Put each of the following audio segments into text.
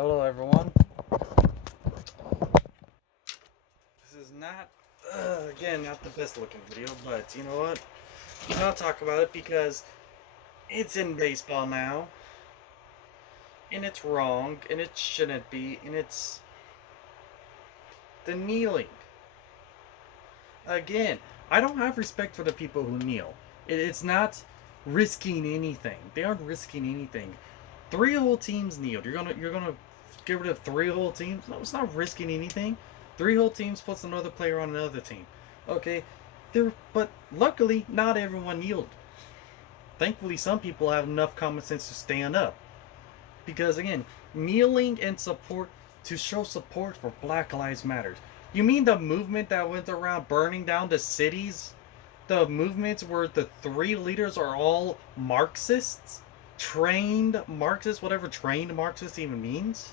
Hello, everyone. This is not, again, not the best looking video, but you know what? I'll talk about it because it's in baseball now, and it's wrong, and it shouldn't be, and it's the kneeling. Again, I don't have respect for the people who kneel. It's not risking anything. They aren't risking anything. Three whole teams kneeled. You're gonna get rid of three whole teams? No, it's not risking anything. Three whole teams plus another player on another team. Okay, but luckily not everyone kneeled. Thankfully, some people have enough common sense to stand up. Because again, kneeling and support to show support for Black Lives Matter. You mean the movement that went around burning down the cities? The movements where the three leaders are all Marxists? Trained Marxists, whatever trained Marxist even means?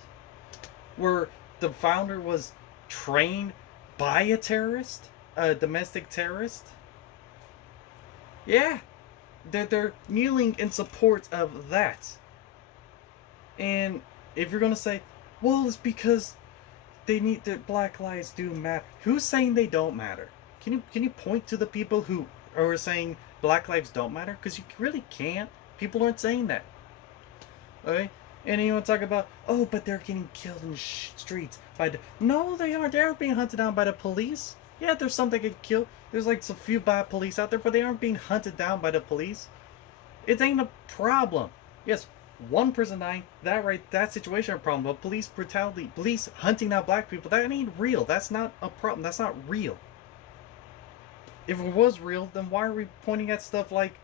Where the founder was trained by a terrorist? A domestic terrorist? Yeah, they're kneeling in support of that. And if you're gonna say, well, it's because they need the Black Lives do matter. Who's saying they don't matter? Can you point to the people who are saying Black Lives don't matter? Because you really can't. People aren't saying that. Okay? And you want to talk about, oh, but they're getting killed in the streets by the. No, they aren't. They aren't being hunted down by the police. Yeah, there's some that get killed. There's like some few bad police out there, but they aren't being hunted down by the police. It ain't a problem. Yes, one person dying, that situation a problem. But police brutality, police hunting down black people, that ain't real. That's not a problem. That's not real. If it was real, then why are we pointing at stuff like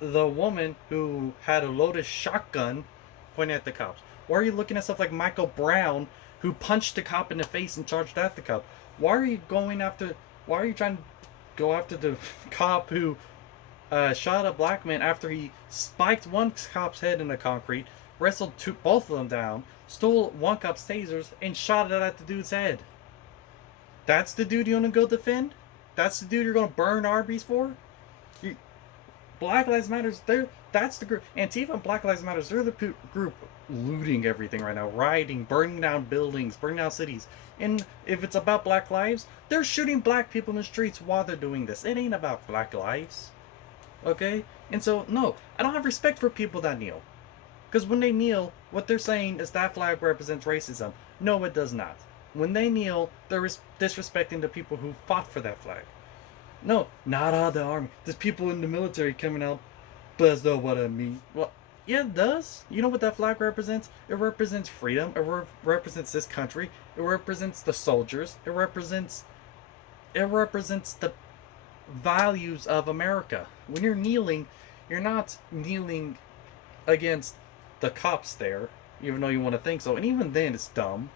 the woman who had a loaded shotgun pointing at the cops? Why are you looking at stuff like Michael Brown who punched the cop in the face and charged at the cop? Why are you trying to go after the cop who shot a black man after he spiked one cop's head in the concrete, wrestled both of them down, stole one cop's tasers, and shot it at the dude's head? That's the dude you want to go defend? That's the dude you're going to burn Arby's for? Black Lives Matters, that's the group. Antifa and Black Lives Matters, they're the group looting everything right now, rioting, burning down buildings, burning down cities. And if it's about black lives, they're shooting black people in the streets while they're doing this. It ain't about black lives. Okay? And so, no, I don't have respect for people that kneel. Because when they kneel, what they're saying is that flag represents racism. No, it does not. When they kneel, they're disrespecting the people who fought for that flag. No, not all the army. There's people in the military coming out, but that's not what I mean. Well, yeah, it does. You know what that flag represents? It represents freedom. It represents this country. It represents the soldiers. It represents the values of America. When you're kneeling, you're not kneeling against the cops there, even though you want to think so. And even then, it's dumb.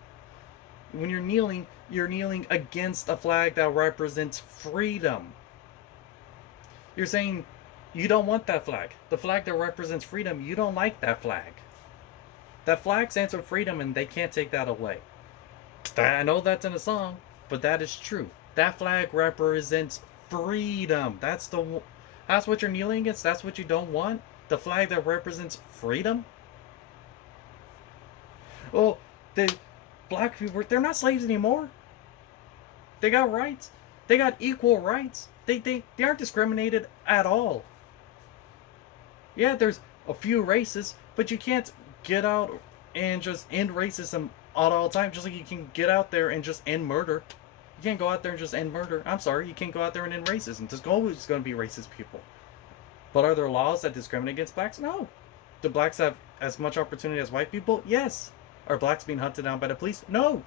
When you're kneeling against a flag that represents freedom. You're saying you don't want that flag. The flag that represents freedom, you don't like that flag. That flag stands for freedom and they can't take that away. I know that's in a song, but that is true. That flag represents freedom. That's what you're kneeling against. That's what you don't want. The flag that represents freedom. Well, the black people, they're not slaves anymore. They got rights. They got equal rights. They aren't discriminated at all. Yeah, there's a few races, but you can't get out and just end racism at all time, just like you can get out there and just end murder. You can't go out there and just end murder. I'm sorry, you can't go out there and end racism. There's always going to be racist people. But are there laws that discriminate against blacks? No. Do blacks have as much opportunity as white people? Yes. Are blacks being hunted down by the police? No.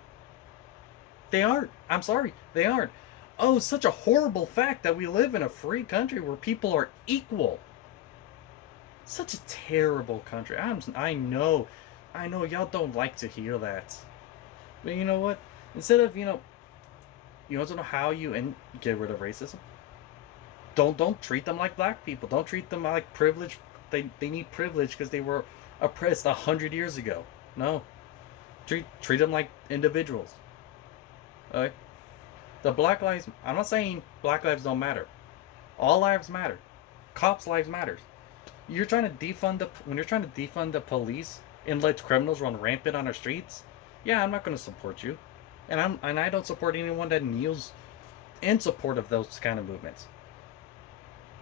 They aren't. I'm sorry, they aren't. Oh, such a horrible fact that we live in a free country where people are equal. Such a terrible country. I know y'all don't like to hear that. But you know what? Instead of, you want to know how you get rid of racism? Don't treat them like black people. Don't treat them like privilege. They need privilege because they were oppressed 100 years ago. No. Treat them like individuals. Okay? The Black Lives, I'm not saying Black lives don't matter. All lives matter. Cops' lives matter. When you're trying to defund the police, and lets criminals run rampant on our streets, yeah, I'm not going to support you. And I don't support anyone that kneels in support of those kind of movements.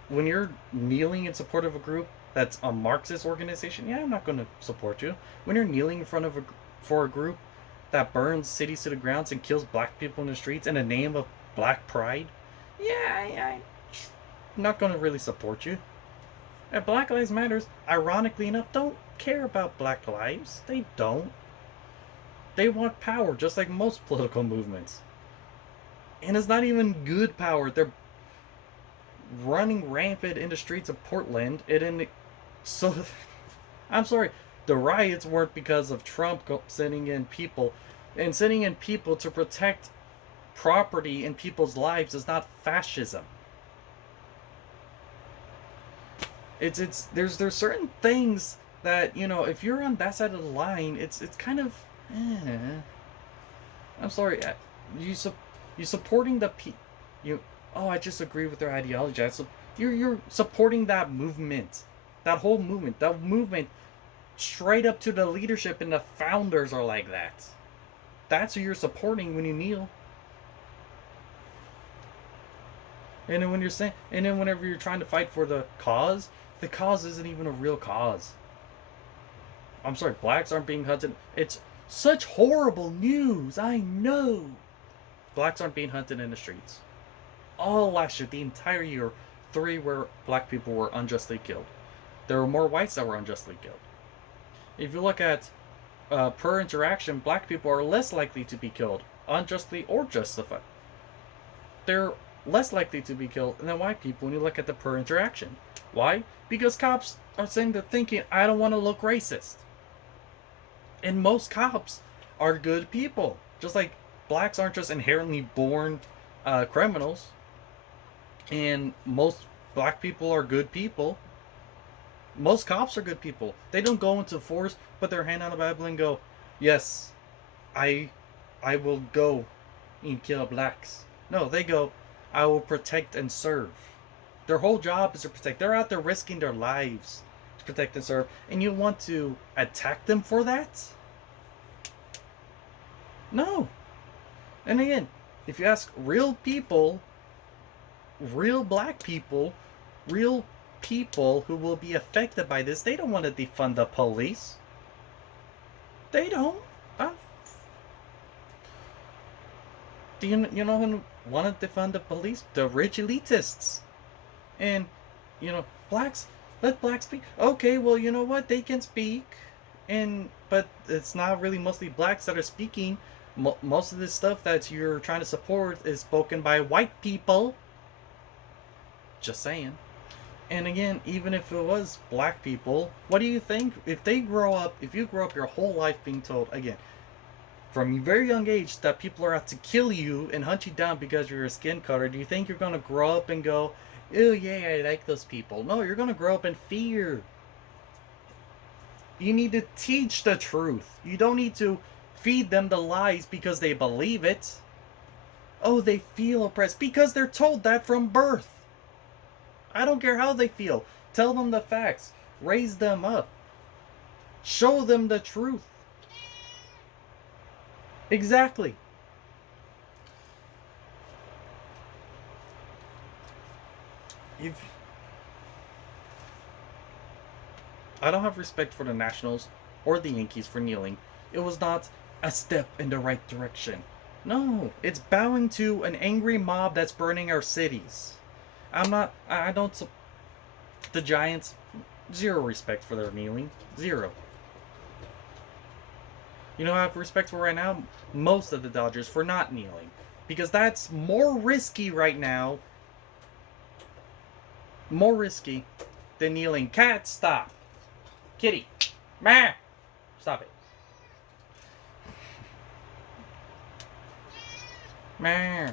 When you're kneeling in support of a group that's a Marxist organization, yeah, I'm not going to support you. When you're kneeling in front of for a group that burns cities to the grounds and kills black people in the streets in the name of black pride, yeah, I'm not going to really support you. And Black Lives Matters, ironically enough, don't care about black lives. They don't. They want power, just like most political movements. And it's not even good power. They're running rampant in the streets of Portland. So, I'm sorry, the riots weren't because of Trump sending in people. And sending in people to protect property and people's lives is not fascism. There's certain things that, if you're on that side of the line, it's kind of I'm sorry, you supporting I just agree with their ideology. You're supporting that movement, that whole movement, straight up to the leadership, and the founders are like that. That's who you're supporting when you kneel. And then whenever you're trying to fight for the cause isn't even a real cause. I'm sorry, blacks aren't being hunted. It's such horrible news, I know. Blacks aren't being hunted in the streets. All last year, the entire year, 3 where black people were unjustly killed. There were more whites that were unjustly killed. If you look at per interaction, black people are less likely to be killed, unjustly or justified. They're less likely to be killed than white people when you look at the per interaction. Why? Because cops are saying they're thinking, I don't want to look racist. And most cops are good people. Just like blacks aren't just inherently born criminals. And most black people are good people. Most cops are good people. They don't go into force, put their hand on the Bible and go, yes, I will go and kill blacks. No, they go, I will protect and serve. Their whole job is to protect. They're out there risking their lives to protect and serve. And you want to attack them for that? No. And again, if you ask real people, real black people, real people who will be affected by this, they don't want to defund the police. They don't. Do you know who want to defund the police? The rich elitists. And, blacks, let blacks speak. Okay, well, you know what? They can speak. But it's not really mostly blacks that are speaking. Most of this stuff that you're trying to support is spoken by white people. Just saying. And again, even if it was black people, what do you think? If you grow up your whole life being told, again, from a very young age, that people are out to kill you and hunt you down because you're a skin color, do you think you're going to grow up and go, oh yeah, I like those people? No, you're going to grow up in fear. You need to teach the truth. You don't need to feed them the lies because they believe it. Oh, they feel oppressed because they're told that from birth. I don't care how they feel. Tell them the facts. Raise them up. Show them the truth. Exactly. I don't have respect for the Nationals or the Yankees for kneeling. It was not a step in the right direction. No, it's bowing to an angry mob that's burning our cities. The Giants, zero respect for their kneeling. Zero. You know what I have respect for right now? Most of the Dodgers for not kneeling. Because that's more risky right now. More risky than kneeling. Cat, stop. Kitty. Meh. Stop it. Meh.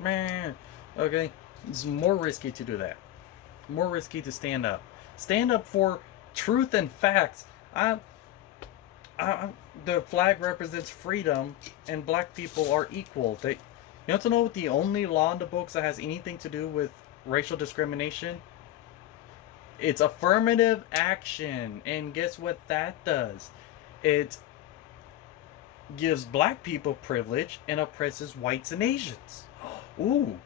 Meh. Okay. It's more risky to do that. More risky to stand up. Stand up for truth and facts. The flag represents freedom, and black people are equal. You want to know what the only law in the books that has anything to do with racial discrimination? It's affirmative action. And guess what that does? It gives black people privilege and oppresses whites and Asians. Ooh,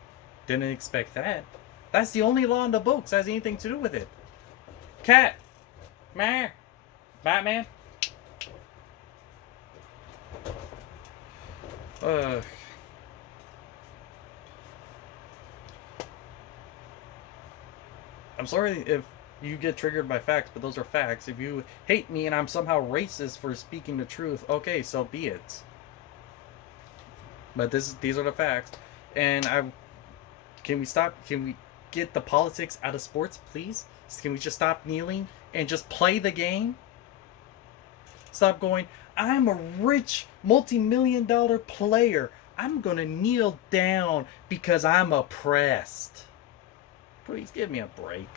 didn't expect that. That's the only law in the books that has anything to do with it. Cat. Meh. Batman. I'm sorry if you get triggered by facts, but those are facts. If you hate me and I'm somehow racist for speaking the truth, okay, so be it. But these are the facts. And can we stop? Can we get the politics out of sports, please? Can we just stop kneeling and just play the game? Stop going, I'm a rich, multi-million-dollar player. I'm gonna kneel down because I'm oppressed. Please give me a break.